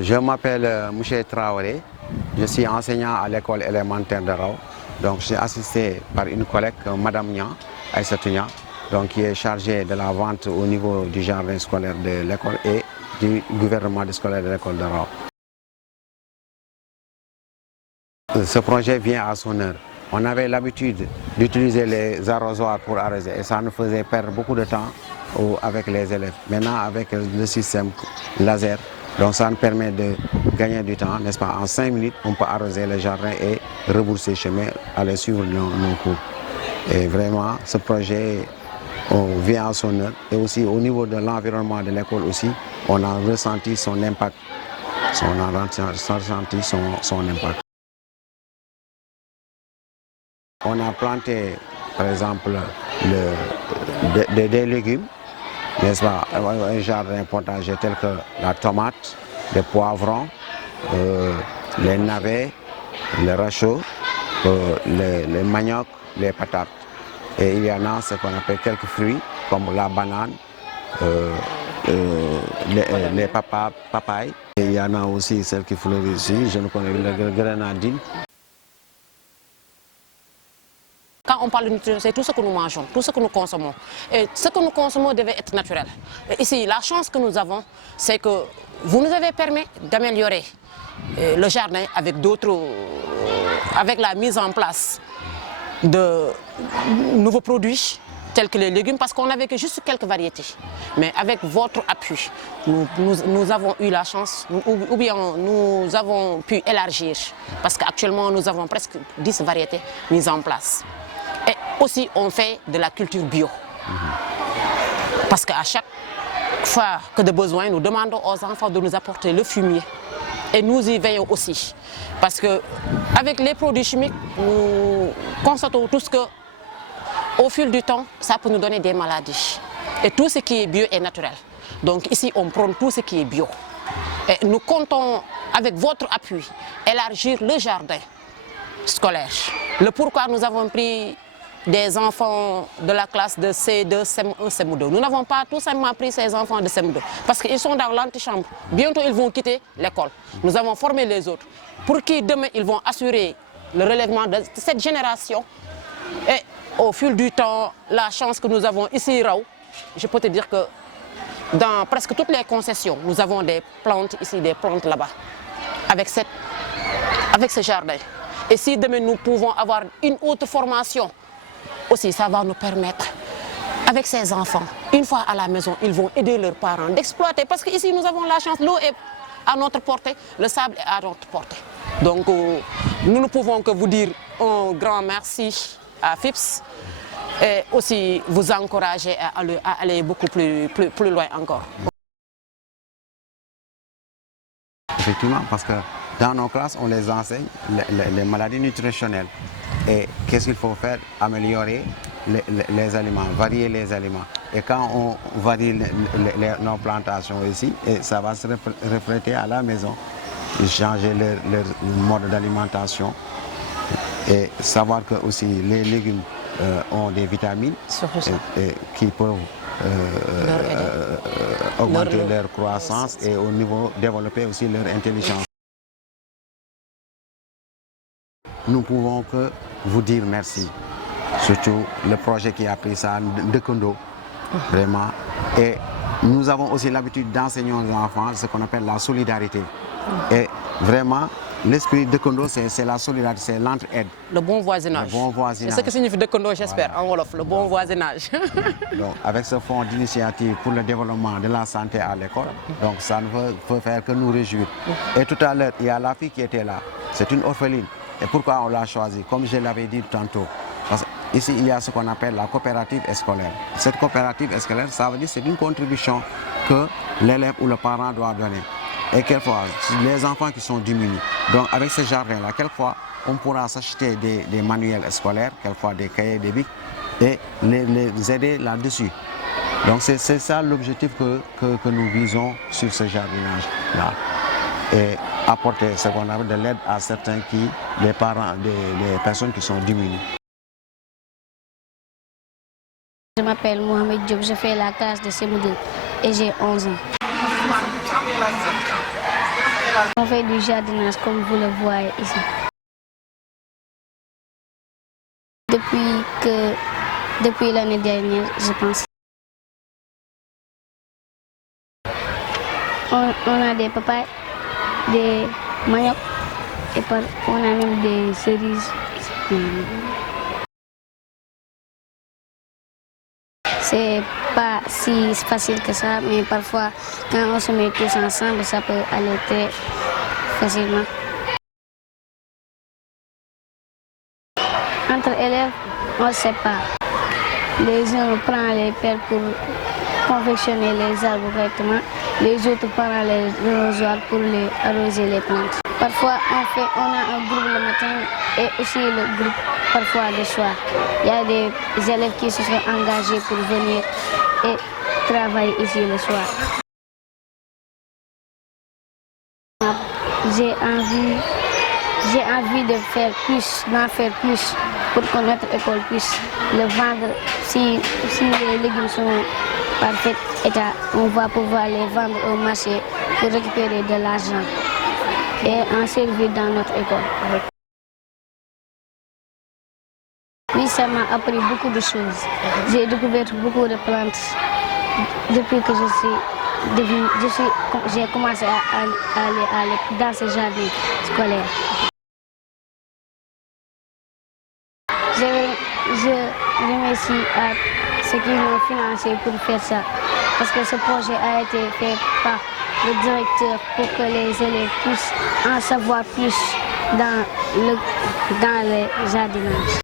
Je m'appelle Mouché Traoré, je suis enseignant à l'école élémentaire de Rao. Donc je suis assisté par une collègue, Madame Nia, Aïssatou Nia, donc qui est chargée de la vente au niveau du jardin scolaire de l'école et du gouvernement scolaire de l'école de Rao. Ce projet vient à son heure. On avait l'habitude d'utiliser les arrosoirs pour arroser et ça nous faisait perdre beaucoup de temps avec les élèves. Maintenant, avec le système laser, donc ça nous permet de gagner du temps, n'est-ce pas? En 5 minutes, on peut arroser le jardin et rebourser chemin, aller suivre nos cours. Et vraiment, ce projet vient à son heure. Et aussi au niveau de l'environnement de l'école aussi, on a ressenti son impact. On a ressenti son impact. On a planté, par exemple, des légumes, n'est-ce pas, un jardin potager tel que la tomate, les poivrons, les navets, les rachos, les maniocs, les patates. Et il y en a ce qu'on appelle quelques fruits, comme la banane, les papayes. Et il y en a aussi celles qui fleurissent ici, je ne connais le grenadine. Quand on parle de nutrition, c'est tout ce que nous mangeons, tout ce que nous consommons. Et ce que nous consommons devait être naturel. Et ici, la chance que nous avons, c'est que vous nous avez permis d'améliorer le jardin avec avec la mise en place de nouveaux produits tels que les légumes, parce qu'on n'avait que juste quelques variétés. Mais avec votre appui, nous avons eu la chance, ou bien nous avons pu élargir, parce qu'actuellement nous avons presque 10 variétés mises en place. Et aussi on fait de la culture bio. Parce qu'à chaque fois que de besoin, nous demandons aux enfants de nous apporter le fumier. Et nous y veillons aussi. Parce qu'avec les produits chimiques, nous constatons tous qu'au fil du temps, ça peut nous donner des maladies. Et tout ce qui est bio est naturel. Donc ici, on prône tout ce qui est bio. Et nous comptons, avec votre appui, élargir le jardin scolaire. Le pourquoi nous avons pris des enfants de la classe de C2, CM1, CM2. Nous n'avons pas tout simplement pris ces enfants de CM2 parce qu'ils sont dans l'antichambre. Bientôt, ils vont quitter l'école. Nous avons formé les autres pour qui demain, ils vont assurer le relèvement de cette génération. Et au fil du temps, la chance que nous avons ici, Rao, je peux te dire que dans presque toutes les concessions, nous avons des plantes ici, des plantes là-bas, avec ce jardin. Et si demain, nous pouvons avoir une autre formation, aussi, ça va nous permettre, avec ces enfants, une fois à la maison, ils vont aider leurs parents d'exploiter. Parce qu'ici, nous avons la chance, l'eau est à notre portée, le sable est à notre portée. Donc, nous ne pouvons que vous dire un grand merci à FIPS et aussi vous encourager à aller beaucoup plus loin encore. Effectivement, parce que dans nos classes, on les enseigne les maladies nutritionnelles. Et qu'est-ce qu'il faut faire? Améliorer les aliments, varier les aliments. Et quand on varie nos plantations ici, et ça va se refléter à la maison, changer leur mode d'alimentation et savoir que aussi les légumes ont des vitamines et qui peuvent augmenter leur croissance et au niveau développer aussi leur intelligence. Nous pouvons que vous dire merci, surtout le projet qui a pris ça de Kondo, vraiment. Et nous avons aussi l'habitude d'enseigner aux enfants ce qu'on appelle la solidarité. Et vraiment, l'esprit de Kondo, c'est la solidarité, c'est l'entraide. Le bon voisinage. Le bon voisinage. C'est ce que signifie de Kondo, j'espère, voilà. En Wolof, le bon voisinage. Donc, avec ce fonds d'initiative pour le développement de la santé à l'école, donc ça ne peut faire que nous réjouir. Et tout à l'heure, il y a la fille qui était là, c'est une orpheline. Et pourquoi on l'a choisi? Comme je l'avais dit tantôt, parce qu'ici il y a ce qu'on appelle la coopérative scolaire. Cette coopérative scolaire, ça veut dire que c'est une contribution que l'élève ou le parent doit donner. Et quelquefois, les enfants qui sont démunis. Donc avec ce jardin-là, quelquefois, on pourra s'acheter des manuels scolaires, quelquefois des cahiers, des bics, et les aider là-dessus. Donc c'est ça l'objectif que nous visons sur ce jardinage-là. Et apporter ce qu'on appelle de l'aide à certains des parents, des personnes qui sont démunies. Je m'appelle Mohamed Diop, je fais la classe de CM2 et j'ai 11 ans. On fait du jardinage comme vous le voyez ici. Depuis l'année dernière, je pense. On a des papayes, des maniocs et on a même des cerises. C'est pas si facile que ça, mais parfois, quand on se met tous ensemble, ça peut aller très facilement. Entre élèves, on ne sait pas. Les uns prennent les pelles pour confectionner les arbres correctement, les autres prennent les rasoirs pour arroser les plantes. Parfois, on a un groupe le matin et aussi le groupe parfois le soir. Il y a des élèves qui se sont engagés pour venir et travailler ici le soir. J'ai envie de faire plus, d'en faire plus pour que notre école puisse le vendre. Si les légumes sont parfaits état, on va pouvoir les vendre au marché pour récupérer de l'argent et en servir dans notre école. Oui, ça m'a appris beaucoup de choses. J'ai découvert beaucoup de plantes depuis que j'ai commencé à aller dans ce jardin scolaire. Je remercie à ceux qui m'ont financé pour faire ça, parce que ce projet a été fait par le directeur pour que les élèves puissent en savoir plus dans le jardinage.